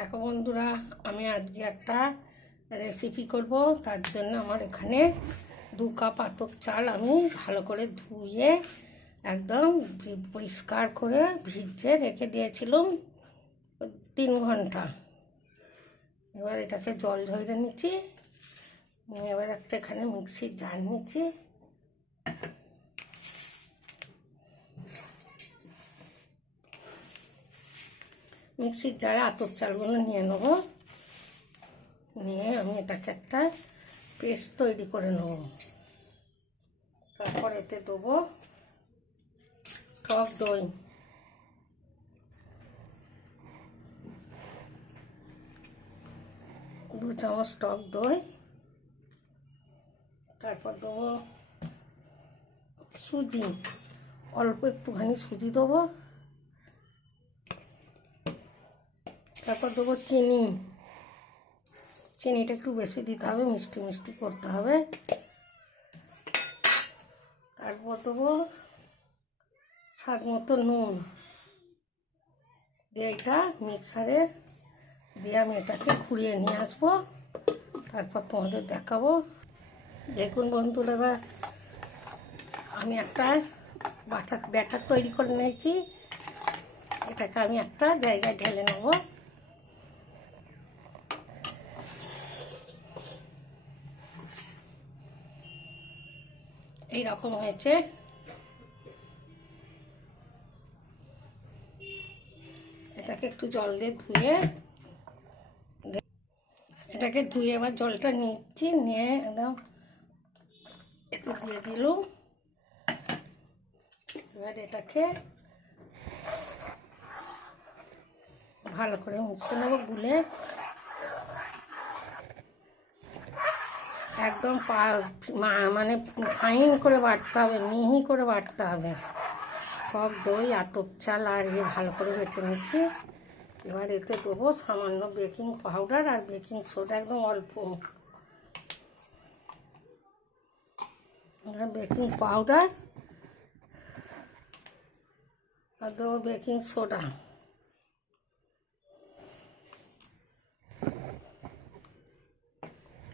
দেখো বন্ধুরা, আমি আজকে একটা রেসিপি করব। তার জন্য আমার এখানে 2 কাপ আতপ চাল আমি ভালো করে ধুয়ে একদম পরিষ্কার করে ভিজিয়ে রেখে দিয়েছিলাম 3 ঘন্টা। এবার এটাকে জল ঝরিয়ে নিচ্ছি। এবার একটা এখানে মিক্সির জার নিচ্ছি। মিক্সির জারে আতপ চালগুলো নিয়ে নেব। নিয়ে আমি এটাকে একটা পেস্ট তৈরি করে নেব। তারপর এতে দেবো টক দই, দু চামচ টক দই। তারপর দেবো সুজি, অল্প একটুখানি সুজি দেবো। তারপর দেবো চিনি, চিনিটা একটু বেশি দিতে হবে, মিষ্টি মিষ্টি করতে হবে। তারপর দেবো স্বাদ মতো নুন দিয়ে এটা মিক্সারে দিয়ে আমি এটাকে ঘুরিয়ে নিয়ে আসবো। তারপর তোমাদের দেখাবো। দেখুন বন্ধুরা, আমি একটা ব্যাটার তৈরি করে নিয়েছি। এটাকে আমি একটা জায়গায় ঢেলে নেব। এই রকম হয়েছে। এটাকে একটু জল দিয়ে ধুয়ে এবার জলটা নিচ্ছি, নিয়ে একদম এতে দিয়ে দিলাম। এবার এটাকে ভালো করে মিশিয়ে নেবো, গুলে একদম মানে ফাইন করে বাটতে হবে, মিহি করে বাটতে হবে। টক দই, আতপ চাল আর ভালো করে বেটে নিচ্ছি। এবার এতে দেবো সামান্য বেকিং পাউডার আর বেকিং সোডা, একদম অল্প। বেকিং পাউডার আর দেবো বেকিং সোডা।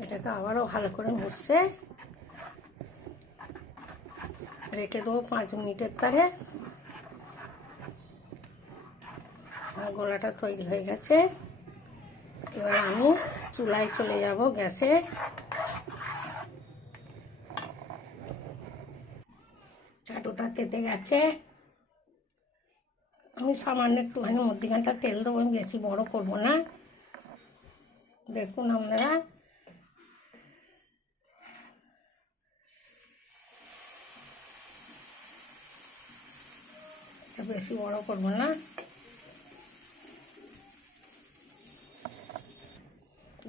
এটাকে আবারও ভালো করে মিশিয়ে রেখে দেবো 5 মিনিটের তারে। আর গোলাটা তৈরি হয়ে গেছে। এবার আমি চুলায় চলে যাব, গ্যাসে। চাটুটা তেতে গেছে। আমি সামান্য একটুখানি মধ্যিখানটা তেল দেবো, আমি বেশি বড় করব না। দেখুন আপনারা, বেশি বড় করব না।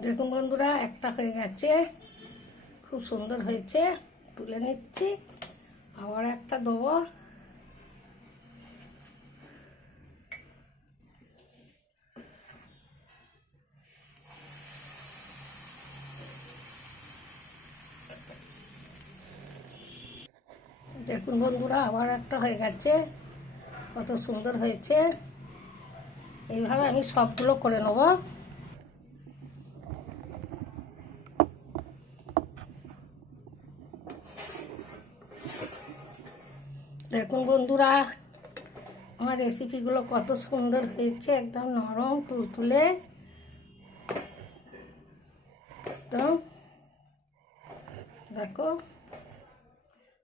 দেখুন বন্ধুরা, একটা হয়ে গেছে, খুব সুন্দর হয়েছে। তুলে নিচ্ছি। আবার একটা দেবো। দেখুন বন্ধুরা, আবার একটা হয়ে গেছে, কত সুন্দর হয়েছে। এইভাবে আমি সবগুলো করে নেব। দেখুন বন্ধুরা, আমার রেসিপিগুলো কত সুন্দর হয়েছে, একদম নরম তুলতুলে। একদম দেখো,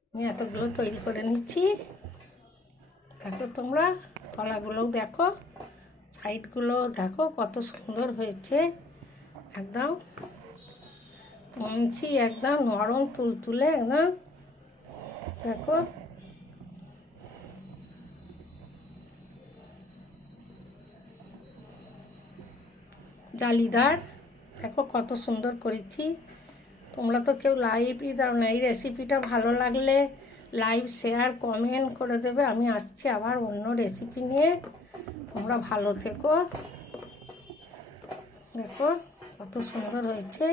আমি এতগুলো তৈরি করে নিচ্ছি। দেখো তোমরা, তলাগুলোও দেখো, সাইডগুলো দেখো কত সুন্দর হয়েছে। একদম মঞ্চি, একদম নরম তুলতুলে, একদম দেখো। জালিদার, দেখো কত সুন্দর করেছি। তোমরা তো কেউ লাইভই দাও না। এই রেসিপিটা ভালো লাগলে লাইভ, শেয়ার, কমেন্ট করে দেবে। আমি আসছি আবার অন্য রেসিপি নিয়ে। তোমরা ভালো থেকো। দেখো কত সুন্দর হয়েছে।